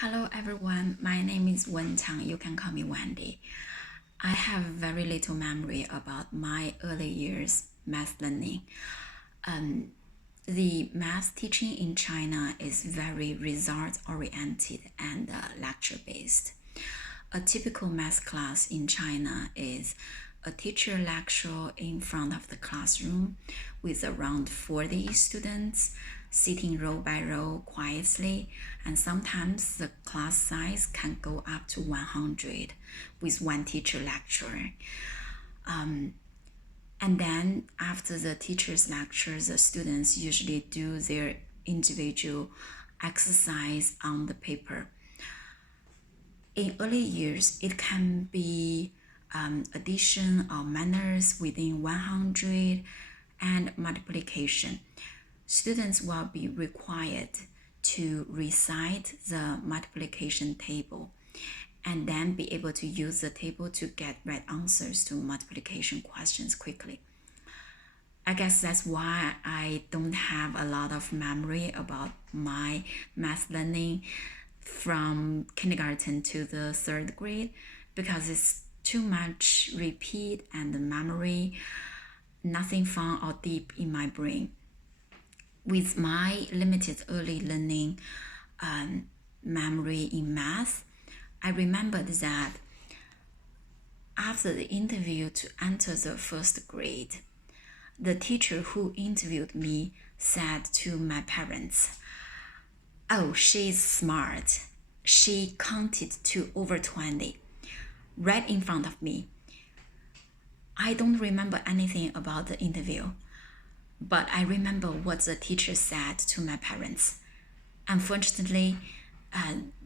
Hello everyone, my name is Wendy. You can call me Wendy. I have very little memory about my early years math learning. The math teaching in China is very result oriented and lecture based. A typical math class in China is a teacher lecture in front of the classroom with around 40 students sitting row by row quietly, and sometimes the class size can go up to 100 with one teacher lecturing. And then after the teacher's lecture, the students usually do their individual exercise on the paper. In early years, it can be addition or minus within 100 and multiplication. Students will be required to recite the multiplication table and then be able to use the table to get right answers to multiplication questions quickly. I guess that's why I don't have a lot of memory about my math learning from kindergarten to the third grade because it's too much repeat and memory, nothing fun or deep in my brain. With my limited early learning memory in math, I remembered that after the interview to enter the first grade, the teacher who interviewed me said to my parents, "Oh, she's smart. She counted to over 20 right in front of me." I don't remember anything about the interview, but I remember what the teacher said to my parents. Unfortunately,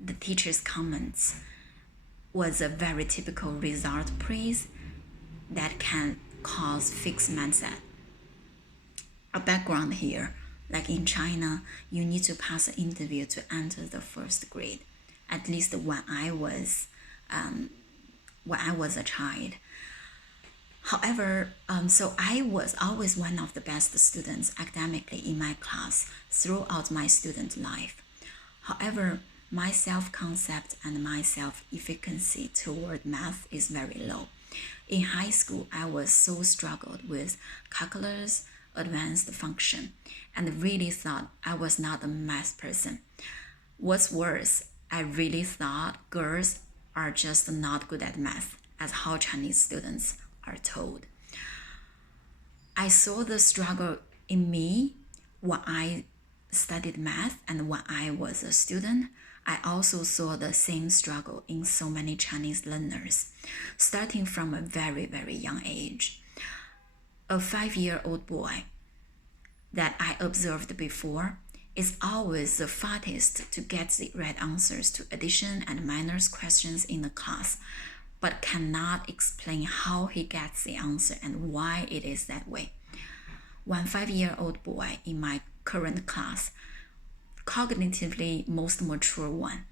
the teacher's comments was a very typical result praise that can cause fixed mindset. A background here, like in China, you need to pass an interview to enter the first grade. At least when I was a child. However, so I was always one of the best students academically in my class throughout my student life. However, my self-concept and my self-efficacy toward math is very low. In high school, I was so struggled with calculus, advanced function, and really thought I was not a math person. What's worse, I really thought girls are just not good at math, as how Chinese students are told. I saw the struggle in me when I studied math and when I was a student. I also saw the same struggle in so many Chinese learners, starting from a very, very young age. A 5-year-old boy that I observed before is always the fastest to get the right answers to addition and minus questions in the class, but cannot explain how he gets the answer and why it is that way. One 5-year-old boy in my current class, cognitively most mature one,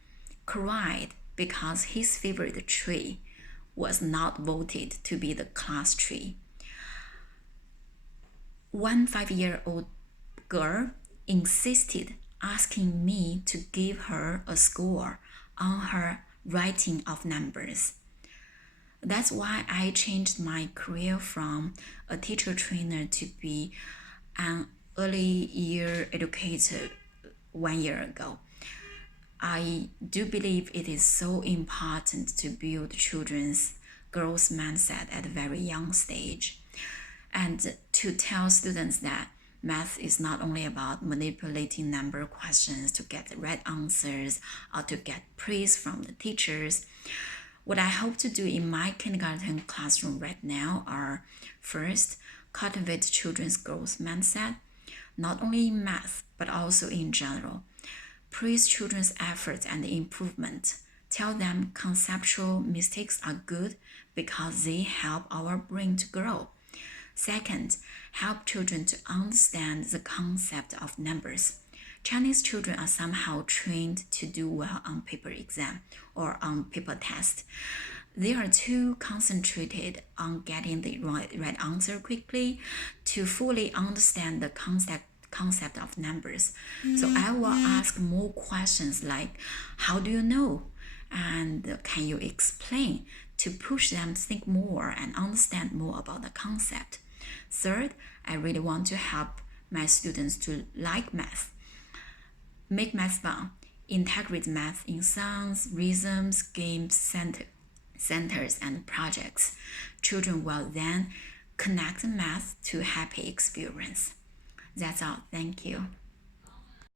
cried because his favorite tree was not voted to be the class tree. One 5-year-old girl insisted asking me to give her a score on her writing of numbers. That's why I changed my career from a teacher trainer to be an early year educator 1 year ago. I do believe it is so important to build children's growth mindset at a very young stage and to tell students that math is not only about manipulating number questions to get the right answers or to get praise from the teachers. What I hope to do in my kindergarten classroom right now are first, cultivate children's growth mindset, not only in math, but also in general. Praise children's efforts and improvement. Tell them conceptual mistakes are good because they help our brain to grow. Second, help children to understand the concept of numbers. Chinese children are somehow trained to do well on paper exam or on paper test. They are too concentrated on getting the right answer quickly to fully understand the concept of numbers. So I will ask more questions like, how do you know? And can you explain, to push them to think more and understand more about the concept. Third, I really want to help my students to like math, make math fun, integrate math in songs, rhythms, games, centers, and projects. Children will then connect math to happy experience. That's all. Thank you.